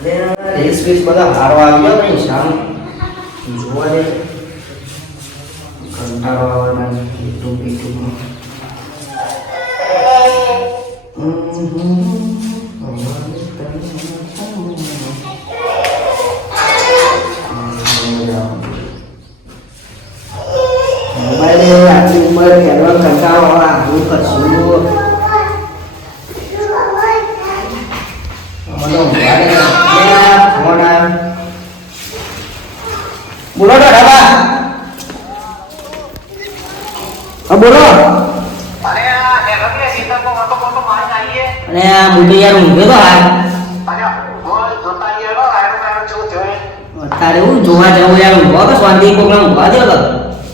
Reels વીલ્સ બધા હારો આવી ગયો ભાઈ શામ જોવા દે કંટાળો આવે મને યુટ્યુબમાં મોબાઈલ આટલી ઉંમર ખેલવા કંટાળો આવે આવું કરશું બોલો દાદા બોલો અરે આ હેરવીએ સીતાકો મોટો મોટો મારી આઈએ અને આ મુંડી યાર ઊંઘે તો હાલ અરે બોલ જોતા યાર આયો મેં જો જોઈ તારે હું જોવા જવું યાર ઊંઘવા કે શાંતિ કોકલા ઊંઘવા દે તો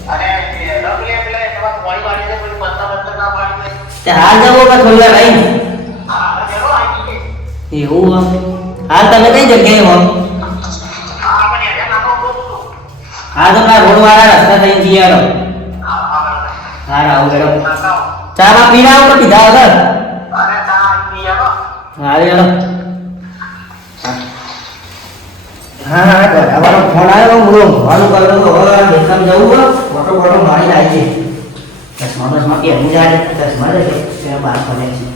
અરે હેરવીએ પેલે તમાર મોડી વાળી છે કોઈ પત્તા ના પાડી તે હાલ જવો કે થોડી વાર આઈ હા હેરો આઈ એવું હાલ તમે કઈ જગ્યાએ હો હા મને એ નાનો બોલ હા તો પેલા રોડ વાળા રસ્તા થઈને જઈએ યાર હા આવું કરો ચા બા પીને આવો તો પીધા વગર અરે તા પિયાનો હા યાર હા બરાબર ફોન આવ્યો હું ઊંઘવાનું કર્યો તો હવે દેખામ જવું ફોટો ફોટો મારી આવી છે ચશ્મા કે હું જાય ચશ્મા લે તે બહાર પડે છે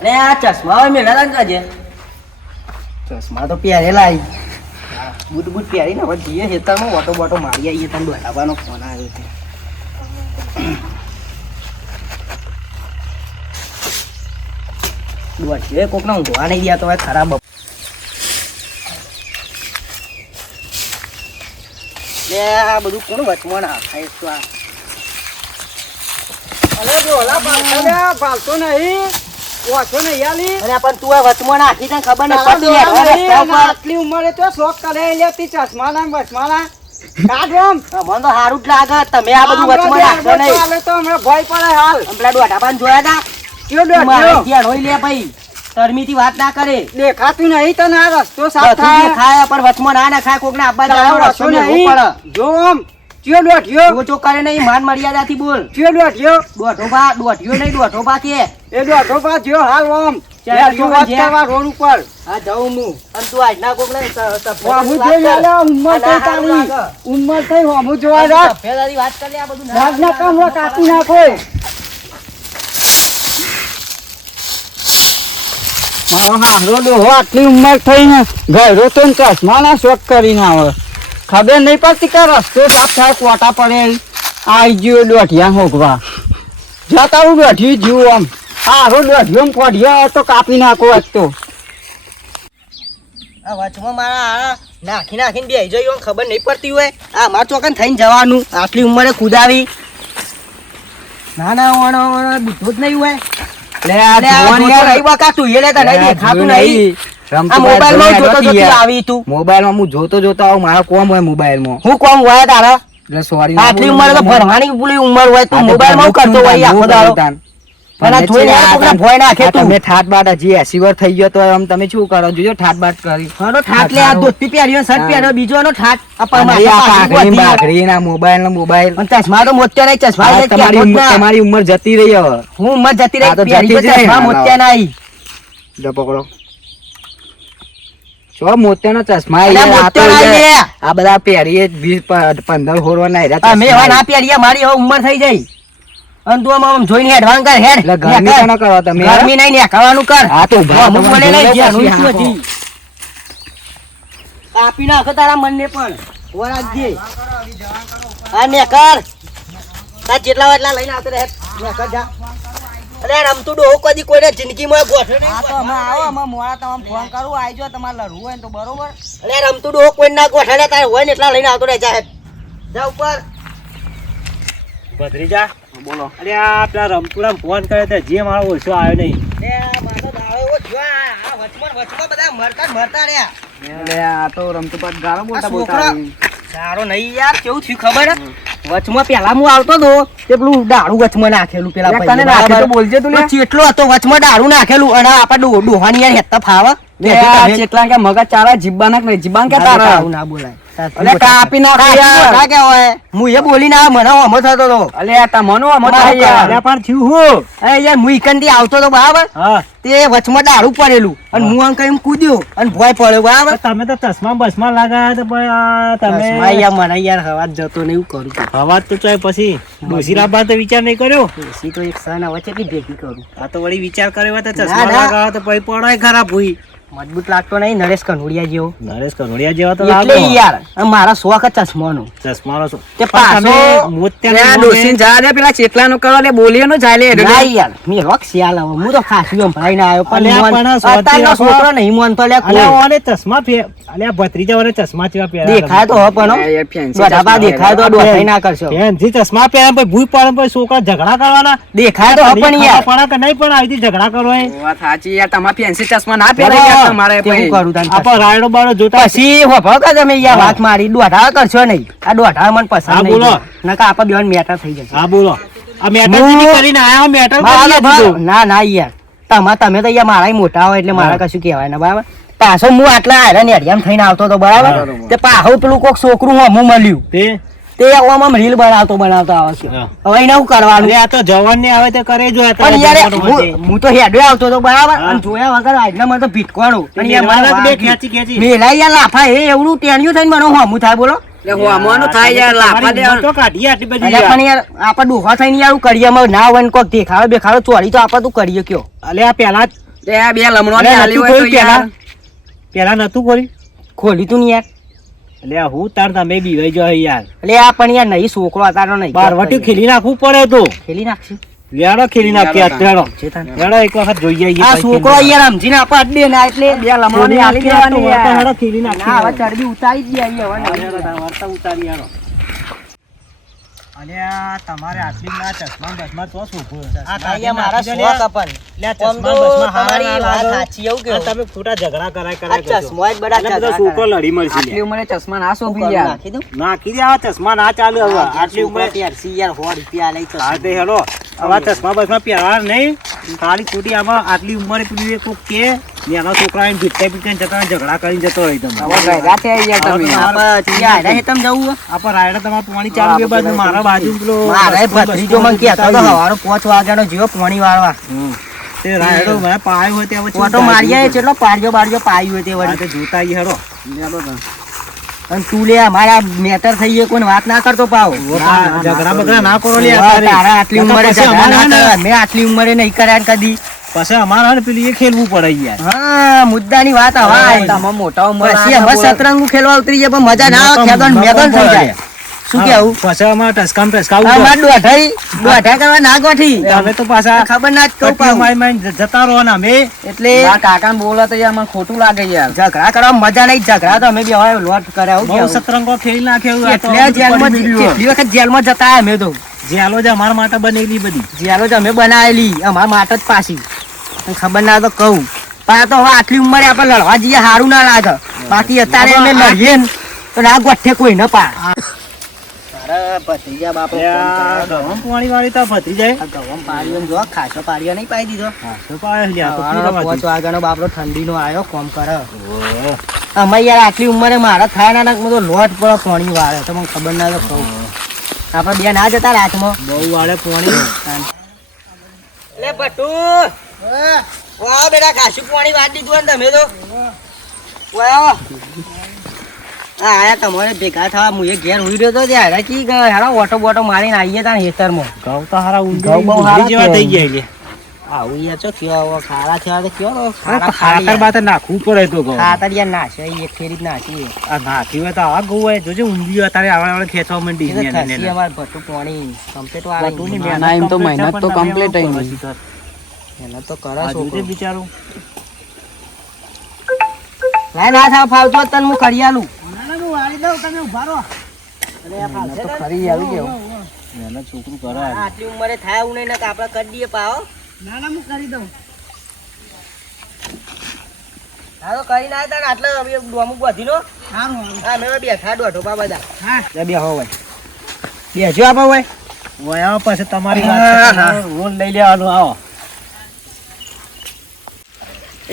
અને આ ચશ્મા મેળા લાગે ચશ્મા તો પહેરેલા આવી બૂટ બૂટ પહેરીને હવે જઈએ ખેતરમાં ઓટો બોટો મારી આવીએ તને દોડાવવાનો ફોન આવ્યો છે દોડીએ કોકના ઊંઘવા નહીં ગયા તો હવે ખરાબ આ બધું કોણ વચમાં ના થાય તો આ અરે બોલા પાલતો પાલતો નહીં ઓછો નહીં આલી અરે પણ તું આ વચમાં નાખી તને ખબર ન પડતી આટલી ઉંમરે તો શોખ કરે લેતી ચશ્મા ના બસમા ના કાઢમ મને તો સારું જ લાગે તમે આ બધું વચમાં નાખશો નહીં હાલે તો હમણાં ભય પડે હાલ પેલા દોઢાબાન જોયા હતા કયો ડોઢિયો હોઈ લે ભાઈ તરમીથી વાત ના કરે દેખાતું નહીં તને આ રસ્તો સાફ થાય ખાય પણ વચમાં ના નાખાય કોકને આબા જાવ રસ્તો ને પડે જો આમ કયો ડોઢિયો ઓછો કરે નહીં માન મર્યાદાથી બોલ કયો ડોઢિયો દોઢિયો નહીં દોઢોબા કે એ ડોઢો બા જો હાલ આમ રોડ ઉપર હા જાઉં હું અને તું આજના કોકને હું જોઈ આલે ઉંમર થઈ તારી ઉંમર થઈ હું જોવા રાખ સફેદારી વાત કરી આ બધું ના કામ કાપી નાખો મારો હારો ડોહો આટલી ઉંમર થઈને ઘરો તો ચશ્માના શોખ કરીને આવે ખબર નહીં પડતી કે રસ્તો સાફ થાય કોટા પડે આવી ગયો દોઢિયા હોગવા જતા હું દોઢિયું જીવું આમ હારો દોઢિયો પડ્યો તો કાપી નાખો આજ તો આ વચમાં મારા નાખીને બેહી જઈ ખબર નહીં પડતી હોય આ મારા ચોકન થઈને જવાનું આટલી ઉંમરે કુદાવી ના ના ઓણો બીજો જ નહીં હોય મોબાઈલમાં હું જોતો આવું મારા કોમ હોય મોબાઈલમાં હું કોમ હોય તારા સોરી આટલી ઉંમર તો ભરવાની ઉંમર હોય તું મોબાઈલમાં કરતો હોય આખો દાડો તમે ઠાટ બાટ હજી 80 વર્ષ થઈ ગયો તો આમ તમે શું કરો જોજો ઠાટ બાટ કરી ઠાટ લે આ ધોતી પહેર્યો શર્ટ પહેર્યો બીજો નો ઠાટ મોબાઈલ ચશ્મા તો મોત્યા નહીં ચશ્મા તમારી ઉંમર જતી રહી હવે હું ઉંમર જતી રહી ચશ્મા મોત્યા નહીં પકડો છો મોત્યાનો ચશ્મા આ બધા પહેરીએ 20-15 હોરવા ના પહેરીએ મારી હવે ઉંમર થઈ જાય અને તું આમ જોઈને હેડવાન કર હેડ ગરમી ન કરો તમે ગરમી નહીં ને ખાવાનું કર હા તો અમુક બોલે નહીં જ્યાંનું આપી નાખ તારા મનને પણ વરાજજી હા ને કર તાર જેટલા એટલા લઈને આવતો રહે ને કર જા અરે રમતું ડોહો કદી કોઈને જિંદગીમાં ગોઠવે નહીં હા તો અમે આવો અમે મોડા તમને ફોન કરું આવજો તમારે લડવું હોય ને તો બરોબર અરે રમતું ડોહો કોઈ ના ગોઠવે તારે હોય ને એટલા લઈને આવતો રહે જા જા ઉપર ભત્રીજા બોલો અરે આ પેલા રમતુડા ફોન કરે તો જે મારો ઓછો આવ્યો નહીં મારો દાડો જો આ વચમાં બધા મરતા રહ્યા આ તો રમતો પાછ ગાળો બોટા સારો નહીં યાર કેવું થયું ખબર વચમાં પેલા હું આવતો તો તે પેલું દારૂ વચમાં નાખેલું પેલા કને નાખે તો બોલજે તું ચેટલો હતો વચમાં દારૂ નાખેલું અને આપડે ડોહાની યાર હેતા ફાવા ચેટલા કે મગજ ચારા જીબ્બાના કે જીબ્બાન કે તારા ના બોલાય અલે કાપી નાખ યાર. ના કહેવાય. હું એ બોલીને આવ્યો, મને હમો થતો હતો. અલે આ તમનો આમ થાય યાર. યાર. પણ થયું હું અરે યાર હું ઈકનથી આવતો હતો બરાબર, હા તે વચમાં દારૂ પડેલું અને હું આમ કઈ કૂદ્યો અને ભોય પડ્યો બરાબર. તો તમે તો ચશ્મા બસમાં લગાયા તો ભાઈ આ બસમાં તમે યાર મને યાર હવા જ જતો ને એવું કરું છું. અવાજ તો ચાય પછી ડોસી લાવવા તો વિચાર નહીં કર્યો એસી તો એક સન હવે કેટલી ભેગી કરું. આ તો વળી વિચાર કર્યો હોય તો ના, ચશ્મા ના. લગાવો તો પછી પડોય ખરાબ ભૂઈ મજબૂત લાગતો નહીં નરેશ કનોડિયા જેવો. નરેશ કનોડિયા જેવા તો એટલે લાગો યાર અને મારા શોખ જ ચશ્માનો. ચશ્માનો શું તે પણ તમે પાછો મોતિયાના લે ડોસીને જા દે પેલા ચેટલાનો કરો લે બોલીઓનો જાય લે ના યાર મેં રોક શિયાળ આવો. હું તો ખાસી સંભળાઈને આવ્યો અલ્યા પણ પણ આ અત્યારનો સ્વાતી છોકરો નહીં માનતો લે કોઈ. અલ્યા ઓને ચશ્મા અલ્યા ભત્રીજા ઓને ચશ્મા જેવા પહેર્યા દેખાય તો હો પણ હો. યાર ફેન્સી દોઢાબા દેખાય તો દોઢાઈ ના કરશો. ફેનથી ચશ્મા પહેર્યા પછી ભૂઈ પડે પછી છોકરા ઝઘડા કરવાના દેખાય તો હો પણ યાર. પડા કે નહીં પણ આવી ઝઘડા કરો એ વાત સાચી યાર તમારે ફેન્સી ચશ્મા ના પહેરાય યાર તમારે કેવું પછી. કરું તને આપા રાયડો બાળો જોતા પછી હોભળો કે તમે યાર વાત મારી દોઢા કરશો નહીં. આ દોઢા મને હા, પસંદ બોલો. નહીં. નકા આપા બેન મેટર થઈ જશે. હા બોલો આ મેટર જેવી કરીને આયા મેટર મારા કરી ભાઈ, દીધું ના ના યાર તમે તો યાર મારા મોટા હોય એટલે મારા કશું કહેવાય ને બરાબર. પાછો હું આટલા આયરન એડિયામ થઈને આવતો હતો બરાબર. તે પાછો પેલું કોક છોકરું હમું મળ્યું તે તે આમ રીલ બનાવતો આવે છે. હા. હવે એને શું કરવાનું? અરે આ તો જવાન ને આવે તે કરે જો પણ યાર હું તો હેડે આવતો હતો બરાબર અને જોયા વગર આજના મને તો ભીટકોણું. અને યાર મને બે વાગ્યું. ખેંચી ખેંચી મેલા યાર લાફા એ એવડું ટેણ્યું થઈને મને હમું થાય બોલો. લે હોવાનું થાય યાર લાફા દે. તો કાઢીએ આટલી બધી અલ્યા પણ યાર આપણે ડોહા થઈને યાર કરીએ ના હોય ને કોક દેખાડો બેખાડો ચોરી તો આપણે તું કરીએ કયો. અલે આ પેલા લે આ બે લમણોની અરે આલી નતું હોય તો કોઈ યાર. પેલા નતું કરી ખોલી તું ને યાર. એટલે હું તાર તમે બીવાઈ જાવ યાર એટલે આ પણ યાર નહીં છોકરો અતારો નહીં. બારવટી ખેલી નાખવું પડે તો ખેલી નાખશે. લેડો ખેલી નાખીએ અત્યારે જે થાય. લેડો એક વખત જોઈ આવીએ આ પછી છોકરો યાર સમજીને આપણે અડે ના એટલે બે લમણોની આલી દેવાની યાર. લેડો ખેલી ના હવે નાખીએ ચરબી ઉતારી જ દઈએ હવે નહીં. વાર્તા ઉતારી આવો અલ્યા તમારે આટલી ના ચશ્મા બસમાં તો શું આ ભાઈ મારા શોખ અપન. આમ તો તમારી વાત સાચી એવું કેવું. તમે ખોટા ઝઘડા કરાય આ કરાય ચશ્મો જ બડા અને બધા ચગડા છોકરો કરે. લડી મળશે આટલી ઉંમરે ચશ્મા ના શું શોભી કરું, યાર. નાખી દઉં? નાખી દે આ ચશ્મા ના ચાલે હવે આટલી ઉંમરે પહેરસી યાર 100 રૂપિયા લઈ હા તે હેલો હવે ચશ્મા બસમાં પહેરવા નહીં ખાલી ખોટી આમાં આટલી ઉંમરે પેલું એક કોક કે નાના છોકરા આવીને પીટતા જતા ઝઘડા કરીને જતો રહી તમે હવે ભેગા થયા યાર તમે. આપણે રાયડા તમારે પાણી ચાલુ એ બાજુ મારા બાજુ પેલો મારે ભત્રીજો મને કહેતો હતો સવારે 5 વાગ્યાનો જેવો પાણી વાળવા. તે રાયડો મેં પાયો હોય ત્યાં પછી ઓટો માર્યા કેટલો પાડ્યો પાયું હોય તે હા, વળી. તે જોતા આવીએ હેડો અને તું લે અમારા મેટર થઈ ગયો કોઈ વાત ના કરતો પાવ. ઝઘડા બગડા ના કરો લે તારા આટલી ઉંમરે પછી ઝઘડા ના અમારે કરે. મેં આટલી ઉંમરે નહીં કર્યા ને કદી. પછી અમારે પેલું એ ખેલવું પડે યાર હા મુદ્દાની વાત હવાય. તમે મોટા ઉંમર પછી અમે સતરંગુ ખેલવા ઉતરી જાય પણ મજા ના આવે. ખેદન મેદન થઈ જાય. શું કેવું? પછી અમારે ટસકાવું અમાર દોઢા કરવા ના ગોઠી. તમે તો પાછા ખબર ના જ કહું પાવ. મારી જતા રહો ને અમે એટલે મારા કાકાને બોલો તો યાર મને ખોટું લાગે યાર. ઝઘડા કરવા મજા નહીં. ઝઘડા તો અમે બી હવે લોટ કર્યા આવું બહુ કેવું? સતરંગો ખેલી નાખ્યું આ તો કેટલા જેલમાં પડી ગયું. કેટલી વખત જેલમાં જતા અમે તો. જેલો જ અમારા માટે બનેલી બધી જેલો જ અમે બનાવેલી અમારા માટે જ પાછી. તને ખબર ના તો કહું પણ આ તો હવે આટલી ઉંમરે આપણે લડવા જઈએ સારું ના લાગે. બાકી અત્યારે અમે લડીએ ને તો ના ગોઠે કોઈ ન પા. અરે ભત્રીજા બાપો આ ગરમ પાણી વાળી તો ભત્રી જાય આ ગવમ પાડ્યો ને જો ખાસો પાડ્યો નહીં પાઈ દીધો. તો પાયો લ્યા, તો સવારે પીવા 5 વાગ્યાનો બાપડો ઠંડીનો આવ્યો કોમ કરે. ઓહો. અમે યાર આટલી ઉંમરે મારા થાય ના બધો લોટ પડો પાણી વાળે તો મને ખબર ના તો કહું. આપણે બે ના જતા રાતમાં. બહુ વાળે પાણી લે બટુ વાહ બેટા ખાસું પાણી વાળી દીધું ને તમે તો. વાહ આ આયા તમારે ભેગા થવા હું એ ઘેર ઉઈ રહ્યો તો ત્યારે કી હેડો ઓટો બોટો મારીને આવીએ તા હેતરમાં. ઘઉં તો હારા ઘઉં બહુ હારા જેવા થઈ થયા. ગયા છે આવું યાર ચો કયો હવે ખારા થયા તો કયો તો ખાતર ખારા બાતર નાખવું પડે તો ઘઉં. ખાતર યાર નાશે એક ફેરી જ નાખી. આ નાખ્યું હોય તો આવા ઘઉં હોય જોજે ઊંધિયું અત્યારે આવા ખેંચવા માંડી એ તો ને થશે અમાર ભટ્ટું પાણી કમ્પ્લીટ વાળે. ભટ્ટુની ના, એમ તો મહેનત તો complete થઈ ગઈ. મહેનત તો કરે આ જોજે છોકરો. બિચારું ના ના થાવ ફાવતો હોત તને હું કરી આલું. મહેનત તો ખરી આવી કેવું. મહેનત છોકરું કરે આટલી ઉંમરે થાય એવું નહીં ને કે આપણે કરી દઈએ પાવો. હા તો કરી ના તા આટલે હવે ડોમુક બાંધી લો. હા મેં બેઠા દોઢો પા બધા. લે બે હો ભાઈ બેસજો આપો ભાઈ. વયા પછી તમારી હા, વાત હા. રોલ લઈ લેવાનું આવો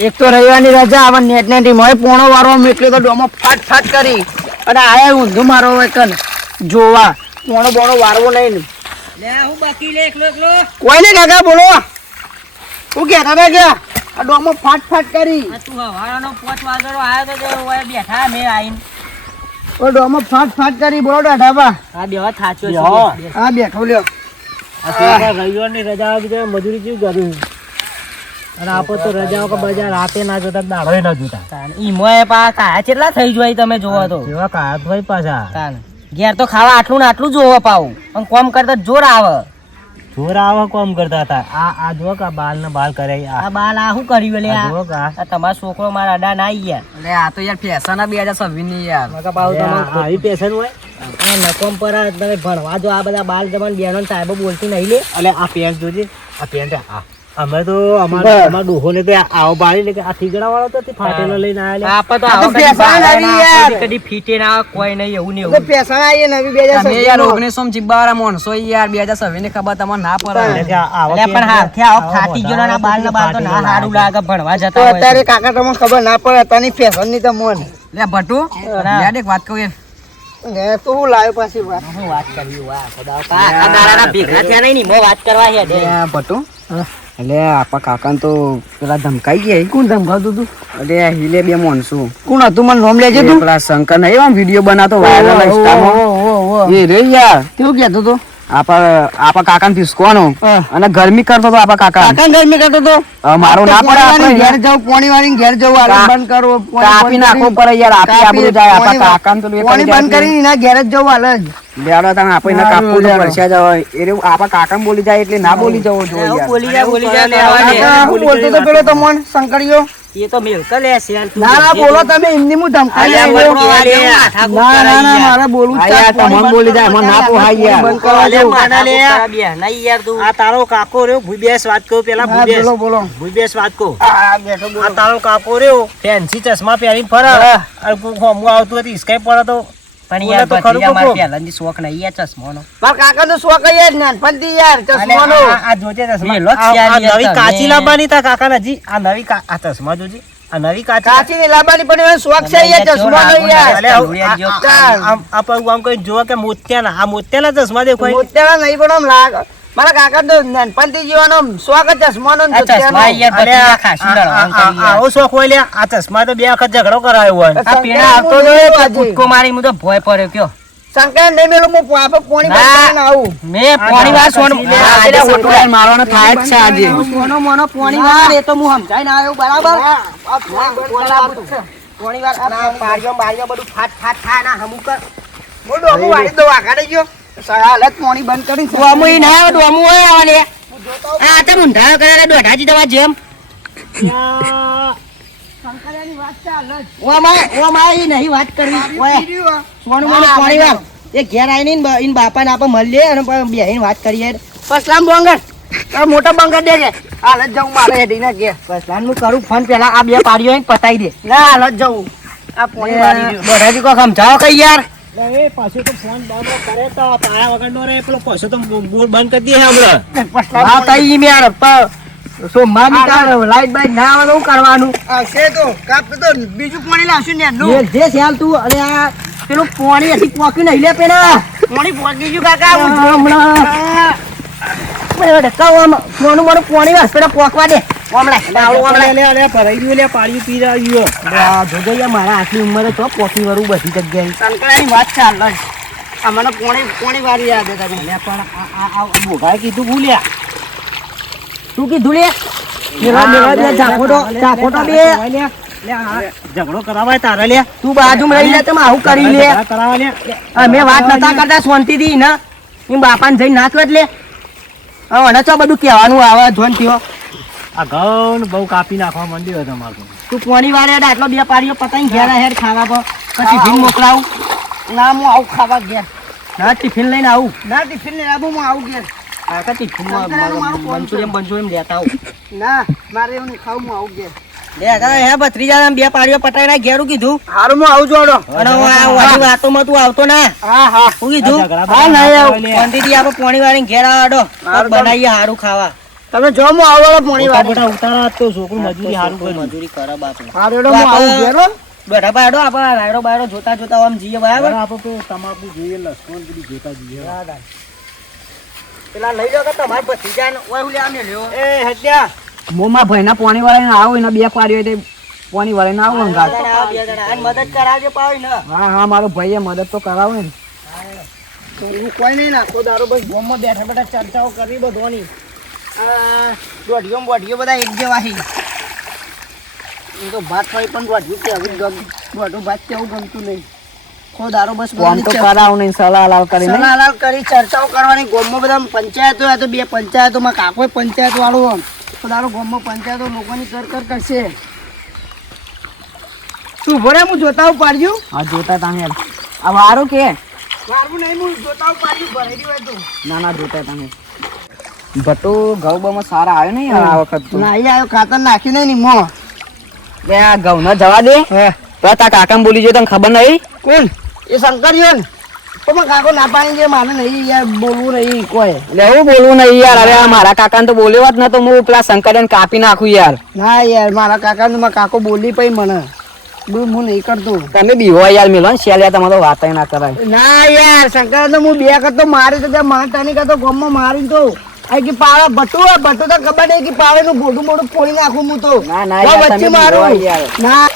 એક તો રવિવારની રજા આવે નેટ ને ટીમ હોય પોણો વારવા મેટલે તો ડોમો ફાટ ફાટ કરી અને આયા ઊંધું મારો હોય કન જોવા મોણો બોણો વારવો નહીં ને લે હું બાકી લે એકલો એકલો કોઈ ને કાકા બોલો હું કહેતા હતા કે આ ડોમો ફાટ કરી આ તું હવારાનો 5 વાગેનો આયો તો ઓય બેઠા મે આઈન ઓ ડોમો ફાટ કરી બોલો દાઢાબા આ બેવા થાચ્યો બેહો. છે હા બેઠો લ્યો આ છોકરા રવિવારની રજા આવી છે મજૂરી કેવું કર્યું અને આપો તો રજાઓ કે બજાર રાતે ના જોતા દાડોય ના જોતા ઈ મોય પા કાયા કેટલા થઈ જોઈ તમે જોવો તો જેવા કાયા ભાઈ પાછા તાન ઘેર તો ખાવા આટલું ને આટલું જોવો પાવું પણ કોમ કરતા જોર આવે જોર આવા કોમ કરતા હતા આ જો કે બાલ ને બાલ કરે આ બાલ આ શું કર્યું લે આ જો કે આ તમારો છોકરો મારા અડા ના આઈ ગયા અરે આ તો યાર ફેશન 2026 ની યાર મકા પાઉ તમે આવી પેશન હોય નકોમ પર આ તમે ભણવા જો આ બધા બાલ જમાન બેનો સાહેબો બોલતી નહીં લે એટલે આ પેન્ટ જોજે આ પેન્ટ અમે તો અમારા ડોહો ને તો આવો બાળી લે કે આ થીગડા વાળો તો ફાટેલો લઈને આયા આપા તો આ તો આવો કદી ફેશન બાલ આવી ના, યાર. કદી ફીટે ના કોઈ નહીં એવું ને તો એવું ફેશન આવી નવી 2026 યાર 1900 ચિબ્બાવાળા માણસો યાર 2026 ની ખબર તમને ના પડે એટલે આવા એટલે પણ હાથે આવો ફાટી ગયો ના બાલ ના બાલ તો ના સારું લાગે ભણવા તો જતા હોય અત્યારે કાકા તમને ખબર ના પડે અત્યારની ફેશન ની તો મોન લે ભટુ યાર એક વાત કહું યાર ને તું હું લાવ્યો પાછી વાત હું વાત કરી વાહ ખુદા આ દાડાના ભેગા થયા નહીં ની મો વાત કરવા હે દે ભટુ એટલે આપા કાકા તો પેલા ધમકાઈ ગયા કોણ ધમકાવતું તું એટલે हिले બે માણસો કોણ હતું મને નામ લેજે તું પેલા શંકર નહીં આમ વિડીયો બનાવતો વાયરલ ઇન્સ્ટામાં એ રે યાર કેવું કહેતો તો આપા કાકા ફિસકોનો હા. અને ગરમી કરતો તો આપા કાકા કાકા ગરમી કરતો તો મારો ના પડે આપણે ઘેર જાવ પાણી વાળી ઘેર જવું કા- હાલત બંધ કરો કાપી નાખવો પડે યાર આપી આબરૂ જાય આપા કાકાને તો પાણી બંધ કરી એના ઘેર જ જવું હાલ જ બેડો તમે આપણે કાપવું તો પડશે જ હવે એ રહ્યું આપા કાકાને બોલી જાય એટલે ના બોલી જવો જોઈએ એવું યાર. બોલી જાય લેવા દે. કાકા, હું બોલતો તો પેલો તમોન શંકરીયો એ તો મેલક લે શેલ તું ના ના બોલો તમે એમની હું ધમકાઈ અલ્યા, આવ્યો. બોલવા વાળી એવું માથાકૂટ ના ના ના કરાઈ યાર. મારે બોલવું જ આ છે. યાર તમને બોલી જાય મને ના પોહાય યાર બંધ કરવા અલ્યા, જેવું. માથાકૂટ કરા બે. નહીં યાર તું આ તારો કાકો રહ્યો ભૂબેસ વાત કહું પેલા હા, ભૂબેસ બોલો બોલો ભૂબેસ વાત કહું આ બેઠો આ બોલો તારો કાકો રહ્યો ફેન્સી ચશ્મા પહેરીને ફરે અને કોક હોમું આવતું હતું હિસકાઈ પડે તો પણ બોલે યાર તો ખરું ભત્રીજા મારે કોકો. પહેલાંથી શોખ નહીં યાર ચશ્માનો મારા કાકા તો શોખ જ યાર નાનપણથી યાર અને ચશ્માનો આ જોજે ચશ્મા મેલો જ આ ખ્યાલ યાર નવી તમે. કાચી લાવવાની તા કાકા નજી આ નવી આ ચશ્મા જોજે આ નવી કાચી કાચી ની લાંબાની પણ એને શોખ છે યાર ચશ્માનો યાર અલે આ પણ આમ કઈ જોવા કે મોતિયાના આ મોતિયાના ચશ્મા દેખાય મોતિયાના નહીં પણ આમ લાગ મારા કાકા તો નાનપણથી જીવાનો આમ શોખ જ ચશ્માનો ને આ ચશ્મા જોતિયાનો. યાર ભત્રીજા ખાસું લડવાનું કરી યાર. આવો શોખ હોય લ્યા આ ચશ્મા તો બે વખત ઝઘડો કરાયો હોય આ પેલા આવતો તો એ કૂદકો મારી હું તો ભોય પડ્યો કયો શંકર નહીં મેલું હું આપણે પોણી ના. બતાવીને આવું મેં પોણી વાર સોનું આજે હોટલ મારવાનો થાય જ છે આજે સોનો મોનો પોણી વાર એ તો હું સમજાઈને આવ્યો બરાબર પોણી વાર આ પાડીઓ બારીઓ બધું ફાટ ફાટ થાય ના હમુક હું ડોમું વાળી દઉં આઘાડે ગયો હાલત પોણી બંધ કરી ડોમું ઈ ના આવે, ડોમું હોય આવે લે. આ તમે ઊંધાયો કરે દોઢાજી દવા જેમ ઓમાં ઈ નહીં વાત કરવી ઓય સોનું મોનું પોણી વાર એ ઘેર આવીને ઈન ઈન બાપાને આપણે મળીએ અને બેહીને વાત કરીએ પસલામ બોંગર મોટા બંગર દે છે હાલત જવું મારે હેડીને કે પસલામ હું કરું ફોન પેલા આ બે પાડીઓ આવીને પતાઈ દે ના હાલત જવું આ પોણી વાળી રહ્યું. દોઢાજી કોઈ સમજાવો કઈ યાર એ પાછો તો ફોન બંધ કરે તો પાયા વગરનો રે પેલો પાછો તો બોલ બંધ કરી દે હમણાં હા તઈ મેર સોમવાર ની તાર લાઈટ બાઈટ ના આવે તો શું કરવાનું આવશે તો કાપ તો બીજું પોણી લાવશું ને એનું એ જે સ્યાલ તું અને આ પેલું પાણી હજી પોકી નહીં લે પેલા પોણી પહોંચી ગયું કાકા હમણાં સોનું મોનું પાણી વાસ પેલા પોકવા દે ભરાઈ ગયું લે પાણી પી રહ્યો જોજો યાર મારા આટલી ઉંમરે તો પોકી વરું બધી જગ્યાએ શંકરાની વાત ચાલ જ આ મને પોણી વાળી યાદ હતા એટલે પણ આ બોભાએ કીધું ભૂલ્યા શું કીધું લે ઝાખોટો બે ઝઘડો કરાવાય તારે લે તું બાજુમાં રહી લે તમે આવું કરી લે કરાવા લે અમે વાત નતા કરતા શાંતિથી ને એમ બાપાને જઈને નાચો એટલે હવે ચો બધું કહેવાનું આવે જોન થયો આ ઘઉં બહુ કાપી નાખવા માંડ્યો તમારું તું પોણી વાળે આટલો બે પાડીઓ પતાઈને ઘેર હેર ખાવા પર પછી ટિફિન મોકલાવું ના હું આવું ખાવા ગયા ના ટિફિન લઈને આવું ના ટિફિન લઈને આવું હું આવું ગયા કાકા ટિફિનમાં મંચુરિયમ લેતા આવું ના મારે એવું નહીં ખાવું હું આવું ગયા હે ભત્રીજા બે પાડીઓ પટાઈને ઘેરું કીધું હારું હું આવું જોડો અને વાડી વાતોમાં તું આવતો ના હા હા હું કીધું હા નહીં આવું શાંતિથી આપણે પોણી વાળીને ઘેર આવાડો બનાવીએ સારું ખાવા તમે જો હું આવું પોણી વાળી મોટા ઉતારા તો છોકરું મજૂરી સારું કર્યું મજૂરી કરે બાપુ હારું હું આવું ઘેરો બેઠા બાયડો આપણે રાયડો બાયડો જોતા જોતા આમ જઈએ બરાબર આપણે તો તમાકુ જોઈએ લસકોન બધું જોતા જઈએ પેલા લઈ લો કે તમારે પછી જાય ને ઓય હું લે આને લ્યો એ હત્યા મોમાં ભાઈના પાણી વાળાને આવો એને બે પાડ્યો એટલે પાણી વાળાને આવો અંગાત. બે જણા આને મદદ કરાવજો પાવી ને હા હા મારો ભાઈએ મદદ તો કરાવે ને. હું કોઈ નહીં નાખો દારૂ બસ ગોમમાં બેઠા બેઠા ચર્ચાઓ કરવી બધોની દોઢિયો બધા એક જેવા છે એ તો ભાત હોય પણ દોઢિયું કે હવે દોઢું ભાત કેવું ગમતું નહીં ખો દારૂ બસ કોમ તો કરાવ નહીં સલાહ લાલ કરીને. સલાહ કરી ચર્ચાઓ કરવાની ગોમમાં બધા પંચાયતો આ તો બે પંચાયતોમાં કાકો પંચાયત વાળું તો દારૂ ગોમમાં પંચાયતો લોકોની કર કરશે તું ભરે હું જોતા પાડ્યું હા જોતા તમે આ વારું કે મારું નહીં હું જોતા પાડ્યું ભરેલી હોય તો ના જોતા તમે ભટ્ટુ ઘઉં સારા આવ્યો નહીં આ વખત તો. ના આવ્યો ખાતર નાખી નહીં ની મો બે આ ઘઉં ના જવા દે તો તા કાકા બોલી જો તને ખબર નહીં. કોણ એ શંકરિયો ને તો પણ કાકો ના પાણી જે મારે નહીં યાર બોલવું નહીં કોઈ એટલે હું બોલવું નહીં યાર. હવે આ મારા કાકાને તો બોલ્યો હોત ને તો હું પેલા શંકરને કાપી નાખું યાર. ના યાર મારા કાકા મારા કાકો બોલી પઈ મને હું નહીં કરતો તમે બીવો યાર મિલો ને શેલ્યા તમારે તો વાત ના કરાય. ના યાર શંકર તો હું બે કરતો મારી તો ત્યાં મારતાની કરતો ગમમાં મારી તો આ કે પાવા ભટ્ટુ તો ખબર નહીં કે પાવે નું મોઢું મોઢું ફોડી નાખું હું તો ના ના યાર વચ્ચે તમે મારું બીવો યાર. ના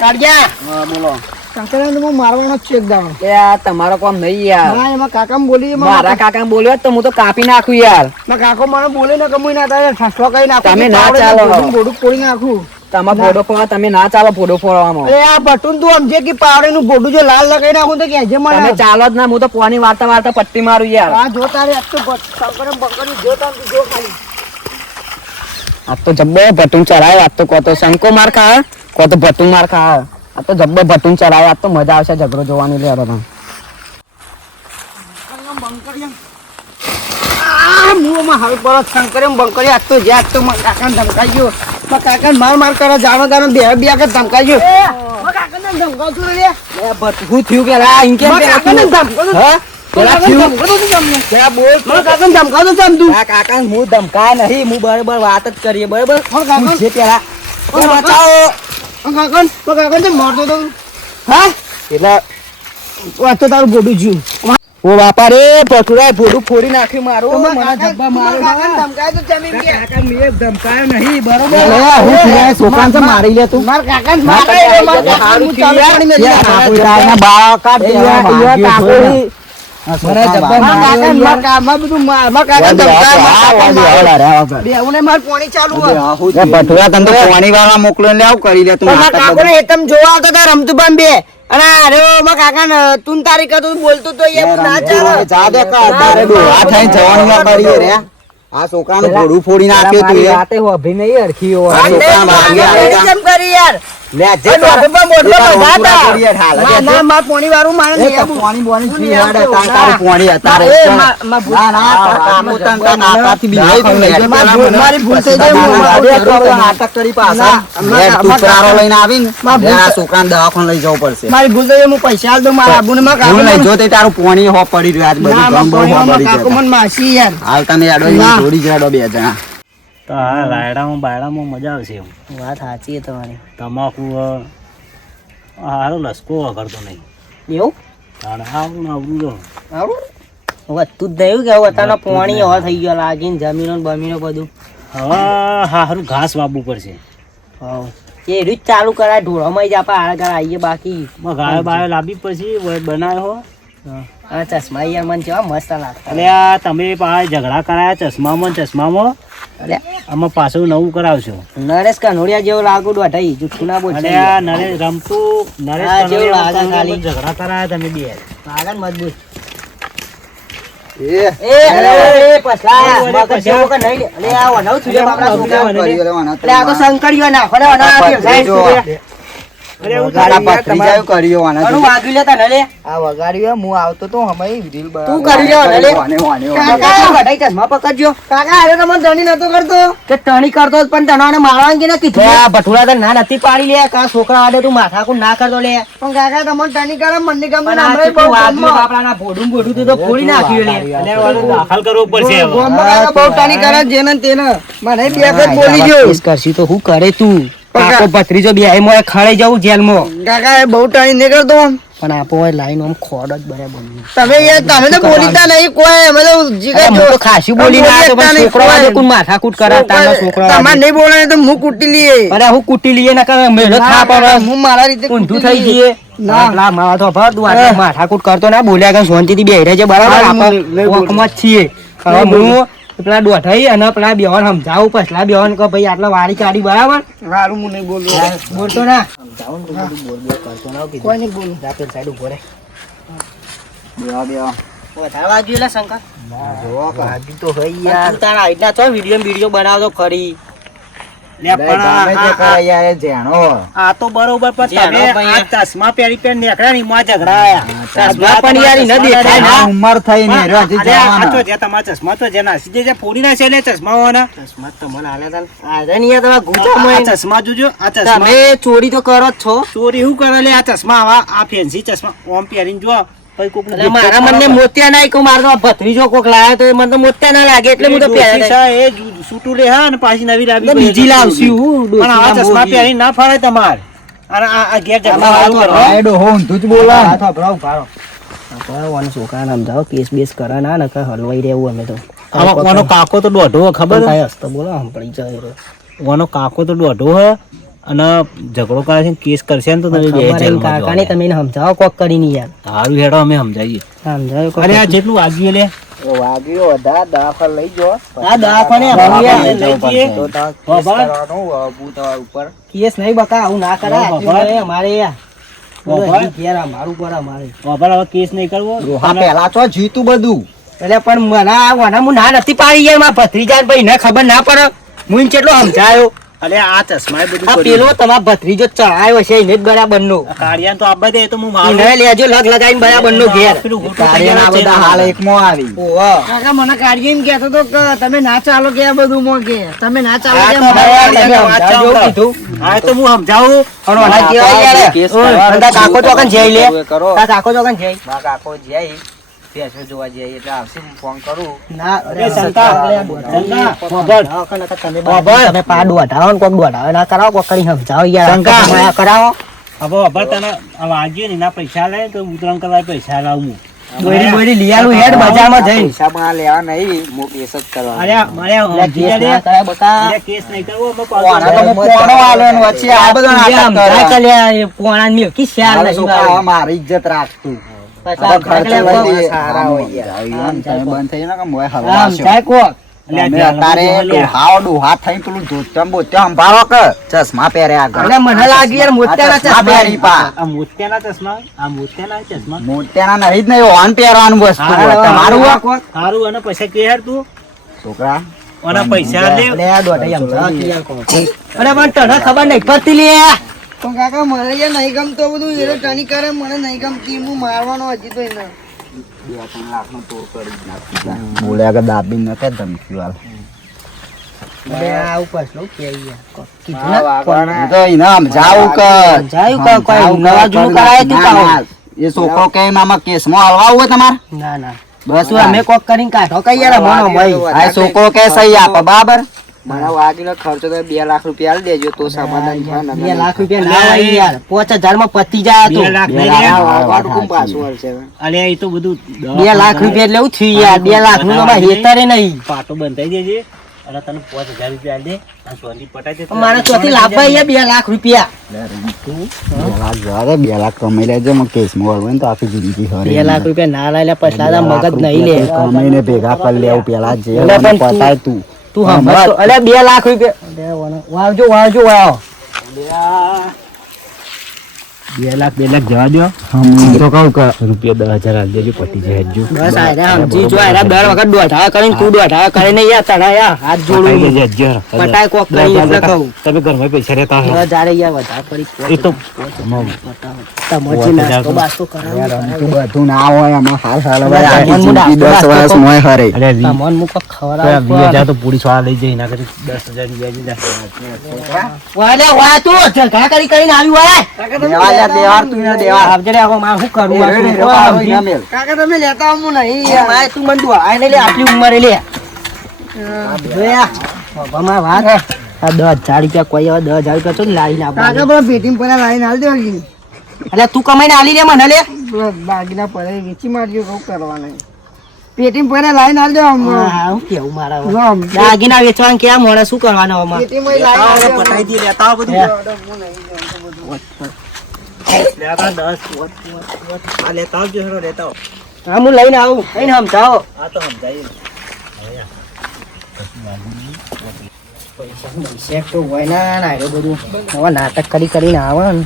કાઢ્યા હા બોલો. શંકર હું મારવાનો જ છે એકદમ એ આ તમારો કામ નહીં યાર. ના એમાં કાકા બોલી મારા કાકાને બોલ્યો હોત તો હું તો કાપી નાખું યાર. ના કાકો મને બોલે ને કમુઈ ના થાય ઠસલો કઈ નાખું તમે ના ચાલો. મોઢું ફોડી નાખું તમે ફોડો ફોડવા તમે ના ચાલો ફોડો ફોડવામાં. અરે આ બટુન તું સમજે કે પાવડે નું બોડું જો લાલ લગાઈ નાખું તો કે જે તમે મને ચાલો જ ના હું તો પોની વાર્તા વાર્તા પટ્ટી મારું યાર. આ જોતા રે તો શંકર બંકર જોતા જો ખાલી આ તો જબ્બો ભટું ચરાયો. આ તો કો તો શંકો માર ખા કો તો ભટું માર ખા. આ તો જબ્બો ભટું ચરાયો. આ તો મજા આવશે ઝઘડો જોવાની લે તમે. મુંહમાં હાલ પર શંકરે બંકરી આજ તો જ્યાં તો મારા કાકાને ધમકાઈ ગયો મારા કાકાને માર કરે જાણો બે કે ધમકાઈ ગયો મારા કાકાને ધમકાવતું રે હું થયું કે રા ઇન કેમ મારા કાકાને ધમકાવતું હા પેલા થયું ક્યાં બોલ મારા કાકાને ધમકાવતું કેમ તું આ કાકા હું ધમકા નહીં હું બરાબર વાત જ કરીએ બરાબર. મારા કાકા જે પેલા બચાવો મારા કાકાને મારતો તો હા એટલે વાત તો તારું બોડું જ્યું ઓ બાપા રે પટુરાય ભોડું ફોડી નાખ્યું મારું. મને મારા જબ્બા મારું. કાકાને ધમકાય તો જમીન કે કાકા મેં ધમકાયો નહીં બરાબર. અરે, હું થયા છોકરાને તો મારી લે તું. મારા કાકાને મારે મારા કાકાને હું ચાલુ પાણી મેલી યાર, નાખું. કાકો તારના બાળ કાઢ દે. યાર, યાર, કાકો કાકો ઈ- મને જબ્બા મારા માર્યો કાકાને યાર. મારા કાકામાં બધું મારા કાકાને ધમકાય, મારા કાકાને મારે. બેઉને મારે પોણી ચાલુ હોય. ભટુરા તને તો પાણી વાળા મોકલો ને આવું કરી લે તું. પણ મારા કાકોને હેતમ જોવા આવતા હતા રમતુભાઈ બે અને અરે મારા કાકાને તું તારી કરતો બોલતો તો એ ના ચાલે જા દે કા તારે ડોહા થઈને જવાનું ના કરીએ રે. આ છોકરાનું ભોડું ફોડી નાખ્યું તું એ. વાતે હોભી નહીં હરખી હોય. આ છોકરા મારી નહીં આવે. કેમ કરી યાર લે જે એ ડોહા મોઢું બધા હતા. ફોડીએ ઢાલ. ના ના માર પોણી વાળું મારે નહીં આવું. પાણી બોણી તું પી નહીં હેડે, આવતો. તાર તારું પાણી તારે એ ચાલ. માં ભૂલ- ના ના તાર કાકો તને તાર નાકાથી બીવાય તું લે. મારી ભૂલ થઈ જાય. હું ના, નાટક કરી પાછા. લે, તું પ્રારો લઈને આવીને માં લે, આ ભૂલ- છોકરાને દવાખાને લઈ જવું પડશે. મારી ભૂલ થઈ જાય. હું પૈસા આલ દઉં મારા આબુને મારા ભૂલ નહીં, કાકો જો તે તારું પાણી હો પડી રહ્યું આજ બધું ના ગમ બહુ મારા બળી કાકો જતા. મને માસી યાર હાલ તને યાડો ના. જોડી જડો બે જણા. તો હા રાયડામાં બાયડામાં મજા આવશે એમ. વાત સાચી છે તમારી તમાકુ હારો લસકો વગરતો નહીં. એવું તાણે આવું ને આવડું જો. આવું વધતું જ થયું કે હવે અત્યારના પોણી હવા થઈ ગયો લાગીને જમીનો ને બમીનો બધું હવે હારું ઘાસ વાવવું પડશે. એ રીત ચાલુ કરાય ઢોળામાં જ આપણે આગળ આવીએ બાકી ગાયો બાયો લાવવી પછી બનાવ્યો હો. આ ચશ્મા યાર મને કેવા મસ્ત લાગતા એટલે આ તમે પાછા ઝઘડા કરાયા ચશ્મામાં અરે આમાં પાછું નવું કરાવશો. નરેશ કનોડિયા જેવો લાગુ દોઢાઈ જુઠ્ઠું ના બોલ અને આ નરેશ રમતું નરેશ હા, જેવું કનોડિયા લાગે ખાલી. ઝઘડા કરાયા તમે બે. આગળ મજબૂત એ એ અરે એ પછલા મગજ જેવો કે નહીં લે. અલે આ વનાવ છું લે બાપડા છોકરા. કરી લેવાના. અલે આ તો શંકરીયો નાખો ને વનાવ આપી સાઈડ જો. સુધી. અરે એવું તારા ભત્રીજાએ કર્યો આના ઘણું જોડે. વાગ્યું લેતા ને લે આ વગાડ્યું હું આવતો તો હમણાં રીલ તું કરી લેવા ને લે. વાને, વાને, વાને. કાકા કઢાઈ ચશ્મા પકડજો કાકા અરે તમને ટણી નતો કરતો કે ટણી કરતો જ પણ તને મારવાનું કે ના કીધું ભટુરા તો ના નથી પાડી લે કા છોકરા આડે તું માથાકું ના કરતો લે પણ કાકા તમને ટણી કરે મને ગમે ને હમણાં બહુ બાપડાના ભોડું ભોડું તો ફોડી નાખ્યું લે અને ઓલું દાખલ કરવું પડશે હવે. કાકા બહુ ટણી કરે જેને ને તેને મને બે વખત બોલી ગયો કરશી તો હું કરે તું કાકો ભત્રીજો બે મોય ખળે જવું જેલમાં. કાકા એ બહુ ટાઈમ નીકળતો આમ. પણ આપો હોય લાઈન આમ ખોડ જ બરાબર નહીં. તમે યાર તમે તો બોલીતા નહીં કોઈ અમે તો જીગા અરે હું તો ખાસી બોલીને આવ્યો તો પણ છોકરો વાળો કોણ માથાકૂટ કરાવતા ના છોકરો વાળો. તમારે નહીં બોલાય તો હું કૂટી લઈએ. અરે હું કૂટી લઈએ ના કરે મેળો થા પડે હું મારા રીતે ઊંધું કૂટી થઈ લઈએ. જઈએ. ના મારા તો ભર તું આટલા માથાકૂટ કરતો ના બોલ્યા કે શાંતિથી બેહી રહેજે બરાબર. આપણે વોકમાં જ છીએ. હવે હું પેલા દોઢાઈ અને પેલા બેવાન સમજાવું પછલા બેવાન કે ભાઈ આટલા વાળી ચાડી બરાબર. હારું હું નહીં બોલું. બોલતો ના કોઈ નહીં બોલું. પેલી સાઈડ ઉભો રહે. બેવા. વધારે વાગ્યું એટલે શંકર જો વાગ્યું તો હોય યાર. તું તારા આઈડના છો વિડીયો બનાવતો ખરી. લે પણ ગમે તે કરે યાર એ જેણો. આ તો બરોબર પણ જેનો તમે ભાઈ આ ચશ્મા પહેરી નીકળ્યા ને એમાં ઝઘડા આયા. ચશ્મા પણ યાર ઈ ન દેખાય ના. ઉંમર થઈ ને રે હજી અરે આ જવાનો. તો જે તમારા ચશ્મા તો જે નાસી જે ફોડી ના છે લે ચશ્મા વાળા. ચશ્મા તો મને આલ્યા તા. આરે નહીં યાર તમારા ગુચામાં આ ચશ્મા જોજો આ ચશ્મા તમે ચોરી તો કરો જ છો. ચોરી શું કરે લે આ ચશ્મા આવા આ ફેન્સી ચશ્મા ઓમ પહેરીને જો પછી કોક એટલે મારા મને મોતિયા નાય કે મારો તો ભત્રીજો કોક લાયો તો એ મને તો મોતિયા ના લાગે એટલે હું તો પહેર્યા. એ સૂટું લે હા અને પાછી નવી લાવી બીજી લાવશું હું પણ આવા ચશ્મા પહેરીને ના ફાડે તમારે. અને આ ઘેર ઝઘડા વાળું કરો. આયડો હો ઊંધું જ બોલા. હાથ વાપરો ઉભારો. આપણને છોકરાને સમજાવો કેસ બેસ કરે ના નકર હલવાઈ રહેવું અમે તો. આનો કાકો તો દોઢો ખબર કાંઈ હસતો બોલો સાંભળી જાય રે. ઓનો કાકો તો દોઢો હે અને ઝઘડો કરે છે ને કેસ કરશે ને તો તમે બે ખબર એમ કાકાને તમે એને સમજાવો કોક કરીને યાર. સારું હેડો અમે સમજાવીએ. સમજાવો કોક. અરે આ જેટલું વાગ્યું લે વાગ્યો વધા દવાખાને લઈ જો. આ દવાખાને આપણે યાર લઈ જઈએ. તો તાર બાબા. કેસ કરવાનું હું તમારા ઉપર. કેસ નહીં બકા આવું ના કરાય. બાબા. આટલું અમારે યાર બાબા. ઘેર અમારું પર અમારે. બાબા હવે કેસ નહીં કરવો. હા પેલા તો જીતું બધું. એટલે પણ મને હું ના નથી પાડી યાર મારા ભત્રીજા ભાઈ ને ખબર ના પડે. હું એને કેટલો સમજાયો. અરે આ ચશ્મા બધું આ કર્યું. પેલો તમારા ભત્રીજો ચડાયો છે એને જ બરાબર નો. આ કાળિયાને તો આપવા દે તો હું મારું. એને લેજો લગ લગાઈને બરાબર નો ઘેર. પેલું ખોટું થઈ કાર્યના જાય બધા હાલ એકમાં આવી. ઓહો. કાકા મને કાઢી એમ કહેતો તો કે તમે ના ચાલો કે આ બધું માં કે તમે ના ચાલો આ કે તો મારે ભાઈ આ તમે લગાવવા. સમજાવજો કીધું. હા તો હું સમજાવું. પણ ઓલા કેવાય યાર. કેસ ઓય, કરવાનો તારા કાકો છે. ચોકન જઈ લે. કરો. તારા કાકો ચોકન જઈ. મારા કાકો જાય પેસો જોવા જાય એટલે આવશે હું ફોન કરું. ના અરે શંકા, શંકા, તમે તમે પા દોઢાવો ને કોક દોઢાવો ના કરાવો કોક કરીને સમજાવો યાર. શંકા. માયા કરાવો. હવે અભર તને આ વાગ્યું ને એના પૈસા લે તો ઉતરણ કરવા પૈસા લાવું. બોયડી બોયડી લીયાનું હેડ બજારમાં જઈને. પૈસા માં લેવા નહીં હું કેસ જ કરવાનો. અરે મારે એટલે કેસ ના કરાય બકા. અરે કેસ નહીં કરવો અમે કોના તો હું કોનો આલ્યો ને વચ્ચે આ બધો નાટક સમજાય કરે. કે લ્યા એ પોણાની મિલકી શેર મારો નહીં છોકરો ભાઈ. મારી ઇજ્જત રાખતું. પૈસા હવે ખર્ચો એટલે લઈ લઈએ. સારા હોય યાર. તમે બંધ થઈ જાઓ ને કે મોય આમ હલવાશો. થાય કોક. તમે અત્યારે ડોહા થઈને પેલું ધોતિયામાં બોતિયા સંભાળો કે ચશ્મા પહેરે આગળ. એટલે મને લાગ્યું યાર મોતિયાના ચશ્મા ચશ્મા પહેરી પા. આ મોતિયાના ચશ્મા આ મોતિયાના ચશ્મા મોતિયાના નહીં જ નહીં ઓન પહેરવાનું વસ્તુ હોય. તમારું આ કોક સારું અને પૈસા કે યાર તું છોકરા અને પૈસા લે એટલે આ દોઢાઈ સમજાવો કે યાર કોક. અરે પણ તને ખબર નહીં પડતી લે. તો કાકા મને યાર નહીં ગમતો બધું એ ટણી કરે મને નહીં ગમતી હું મારવાનો હજી તો એને 2-3 લાખનો તોડ કરી જ નાખી. બોલ્યા કે દાબી ન કે ધમકી વાળ. અરે આ ઉપર શું કે યાર કોક કીધું ના કોને. હું તો એને સમજાવું કે સમજાયું કે કોઈ નવા જૂનું કરાય તું પાહો. એ છોકરો કે આમાં કેસમાં હલવા હોય તમારે ના ના બસ શું અમે કોક કરીને કાઢો કઈ યાર મોનો ભાઈ. આ છોકરો કે સહી આપે બરાબર. મારા વાગીનો ખર્ચો તો 2 લાખ રૂપિયા આલી દેજો તો સમાધાન થાય ને. 2 લાખ રૂપિયા ના હોય યાર 5000 માં પતી જાય તો. 2 લાખ નહીં બે લે. લાખ. વાગવાનું કોણ પાછું હાલશે હવે? અરે એ તો બધું 2 લાખ રૂપિયા એટલે એવું થયું યાર 2 લાખ નું તો મારે હેતરે નહીં. પાટો બંધાઈ દેજે અને તને 5000 રૂપિયા આલી દે આ સોની પટાઈ દે. મારે ચોથી લાભ યાર 2 લાખ રૂપિયા. 2 લાખ જવા દે 2 લાખ કમાઈ લેજો મને કેસમાં હલવાય ને તો આખી જિંદગી હરે 2 લાખ રૂપિયા ના લાય પછલા મગજ નહીં લે. કમાઈને ભેગા કરી લેવું પેલા જે એટલે પણ તું- પતાય તું તું સમજ અલે 2 લાખ રૂપિયા વાવજો વાવજો વાવ. 2 લાખ જવા દો હું તો કહું કે રૂપિયા 10000 આલી દેજો પટી જાય હજુ. બસ આયરા સમજી જો આયરા 10 વખત દોઢા કરીને તું દોઢા કરીને યાર તને યાર હાથ પટાઈ જોડું દેજે હજુ. પટાય કોક કરી એટલે કહું. તમે ઘરમાં પૈસા રહેતા હો. જારે યાર વધારે પડી એ તો તમારી નાસ્તો બાસ્તો કરાવો. તું બધું ના હોય આમાં હાલ હાલ હવે અરે આખી હું જિંદગી નાસ્તો 10 વર્ષ બાસ્તો મોય હરે અરે તમને મુક ખવડાવ 20000 તો પોલીસ વાળા લઈ જાય એના કરતા 10000 રૂપિયા વાલે વા તું ઝઘડા કરીને આવી વાય દેવા જા દેવાર તું ને દેવાર આવજે રે હવે માર શું કરું આ રે, રે, છોકરો રે, સમજી. ના મેલ. કાકા તમે લેતા આવો નહીં એ માય તું મને દુઆ આય ને લે આટલી ઉંમરે લે જોયા બાબામાં વાત આ 10,000 રૂપિયા કોઈ હવે 10,000 રૂપિયા તો લાવીને કાકા આપવા પેલા પેટીમાં પેલા લાઈન હાલ દો લી. એટલે તું કમાઈને આલી લે મને લે પેલા દાગીના પડે વેચી મારજો કહું કરવાના પેટીમાં પેલા લાઈન હાલ દો આમ. હા હું કેવું મારા હવે. લો આમ. દાગીના વેચવાનું ક્યાં મોડે શું કરવાનું આમાં પેટીમાં લાઈન હાલ દો. પટાઈ દઈએ લેતા આવો બધું હે. લેતા 10 આ લેતા આવજો હેડો લેતા આવો હા હું લઈને આવું લઈને સમજાવો આ તો સમજાય પૈસા તો હોય ના એ બધું હવે નાટક કરીને આવે ને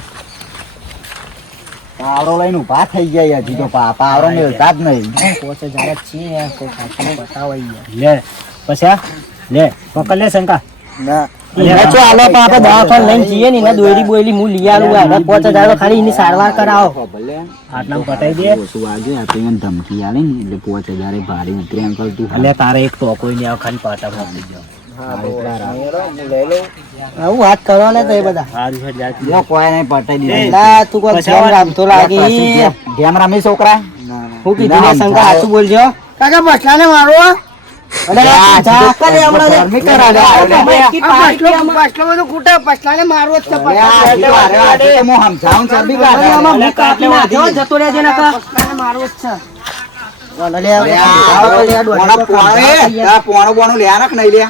પાવરો લઈને ઊભા થઈ ગયા હજી તો પાવરો મેળતા જ નહીં. 5,000 જ છીએ કોઈ ખાતું બતાવો યાર લે પછી લે પકડ લે શંકા ના લે ચો આલો પણ આપણે દવાખાને લઈને જઈએ ને એને દોયરી બોયલી હું લઈ આલું આ 5,000 તો ખાલી એની સારવાર કરાવો આટલામાં પટાઈ દે ઓછું વાગ્યું આ તો એને ધમકી આલી ને એટલે 5,000 ભારે ઉતરે અંકલ તું એટલે તારે એક તો કોઈ નહીં આવે ખાલી પાટા મોકલી દો આવું વાત કરવાના તો એ બધા સારું છે જા જો કોઈ નહીં પટાઈ દીધું. લા તું કોઈ ધ્યાન રાખતો લાગી ગેમ રમી છોકરા હું કીધું ને શંકા સાચું બોલજો કાકા બસલાને મારો અરે જા કરે હમણાં ગરમી કરાવે આ એટલે. બસલો બધું કૂટે બસલાને મારવો જ છે અરે આ હજી તો અરે આજે તો હું સમજાવું ચરબી કાઢે. જતો રહેજે નકા બસલાને મારવો જ છે અરે આ પોણો પોણે, આ પોણો બોણો લે આનક નહીં લે.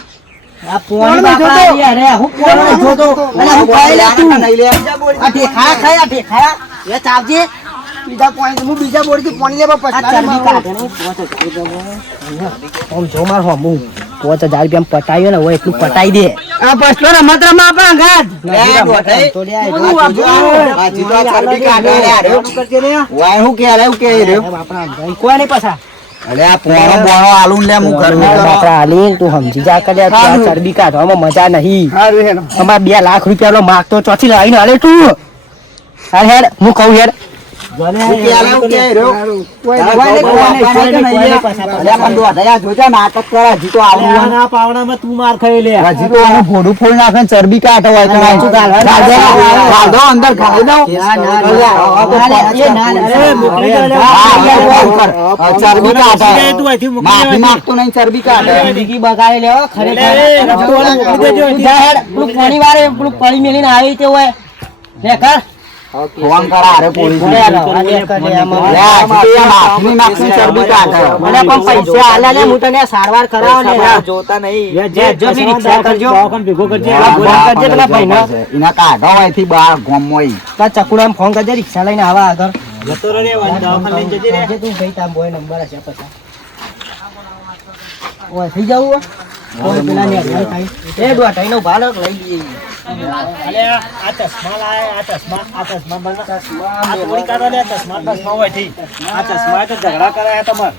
આ પોણી બાપા યાર હું પોણો નહીં જોતો અને હું ખાઈ લે તું નહીં લે. આ ઢેખાયા ખાય આ ઢેખાયા એ ચાવજે બીજા પોઈન્ટ હું બીજા બોર્ડથી પોણી લેવા આ બસલાને ચરબી મારવો. કાઢે ને 5,000 આમ જો માર હમું 5,000 રૂપિયા પટાયો ને હવે એટલું પટાઈ દે આ બસલો રમત રમા આપણા ઘાટ લે, દોઢાઈ. તો લે હજી તો આ ચરબી કાઢે લે આ રહ્યો. વાય હું કે રે, હું કે રહ્યો. કોઈ નહીં પાછા અરે આ પોણો બોણો આલું લે હું ઘર બાપરા આલી તું સમજી જા કરે તું આ ચરબી કાઢવામાં મજા નહીં સારું હેડો અમાર 2 લાખ રૂપિયા નો માગ તો ચોથી લાવીને હાલે તું હાલ હેડ હું કહું હેડ હું કે રે, હું કે રહ્યો. કોઈ અરે કોઈ બહુ નહીં, આપવાના કે નહીં લે. અરે પણ દોઢાઈ આ જોજે નાટક કરે હજી તો આવું હોય. ના પાવડામાં તું માર ખાઈ લે હજી તો આનું ભોડું ફોડી નાખે ને ચરબી કાઢે હોય તો સાચું ગાળવા ગાળો અંદર ખાઈ દઉં. ચરબી કાઢે. તું અહીંથી મૂકી માફી દેવાની. માંગતો નહીં, ચરબી કાઢે. જિંદગી બગાડી લેવો ખરેખર લે, મોકલી દેજો. તું જા હેડ પેલું પાણી વારે પેલું પાણી મેલીને આવી તે હોય લે કર ફોન કરા હારે પોલીસ લે રો, આ લે કર લે આમાં. લે, હજી તો એ માફી માંગશે ને ચરબી કાઢે. મને પણ પૈસા આલા લે હું તને સારવાર કરાવો ને જોતા નહીં લે, જે જો બી રિક્ષા કરજો. દવાખાને ભેગો કરજે હા, બોલા કરજે પેલા ભાઈને. એના કાઢો અહીંથી બહાર ગામમાં ઈ. તાર ચકુડામાં ફોન કરજે રિક્ષા લઈને આવા આગળ જતો રહે દવાખાને લઈને જજે રે કરજે તું ભાઈ તાર બોય નંબર હશે પછી ઓય થઈ જાવ ઓય પેલા ને અગર થાય એ દોટાઈનો ભાડો લઈ લઈએ અલે આ ચશ્મા લાય આ ચશ્મા બના આ થોડી કાઢો લે ચશ્મા હોય થી આ ચશ્મા તો ઝઘડા કરાયા તમાર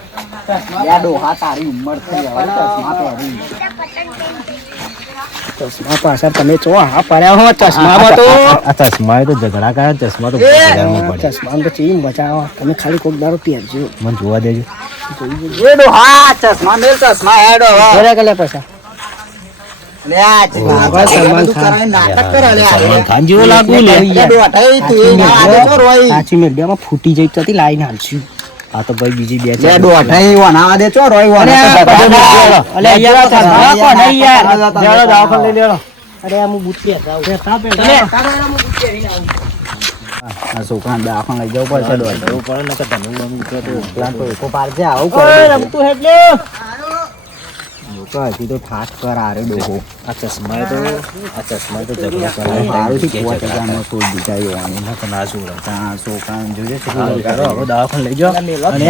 લે, ડોહા તારી ઉંમર થઈ હવે ચશ્મા પહેરી. ચશ્મા પાછા તમે ચો હા પડ્યા હો ચશ્મામાં તો આ ચશ્મા તો ઝઘડા કરાયા ચશ્મા તો ચશ્મા તો ચીમ બચાવો તમે ખાલી કોક દારો પહેરજો મને જોવા દેજો એ ડોહા ચશ્મા મેલ, ચશ્મા હેડો હવે. ઘરે કે લે પૈસા લે, આ ચશ્મા સલમાન બધું ખાન. કરાઈને નાટક કરે લે આ. સલમાન ખાન જેવો લાગુ લે લે, ડોહાઈ તું એ આજે તો રોઈ. સાચી મીડિયામાં ફૂટી જઈ તો લાઈન હાલશું આ તો ભાઈ બીજી બે લે, ડોહાઈ વનાવા દે ચો રોઈ વનાવા. અલે યાર ચશ્મા કોણ હે યાર લેડો દવાખાને લઈ લેડો અરે હું બૂટ પહેરતા આવું આ છોકરાને દવાખાને લઈ જવું પડશે ડોહાઈ. એવું પડે ને કે તમે બમ પ્લાન તો એકો પાડજે, આવું ઓય કરે. રમતું હેડલે લોકો હજી તો ઠાઠ કર આરે ડોહો. આ ચશ્મા તો ઝઘડા સારું થી કરાયા 5,000 કોઈ દીધા એવાની. ના તો ના શું છોકરાને જોજે હવે દવાખાને લઈ જાઓ અને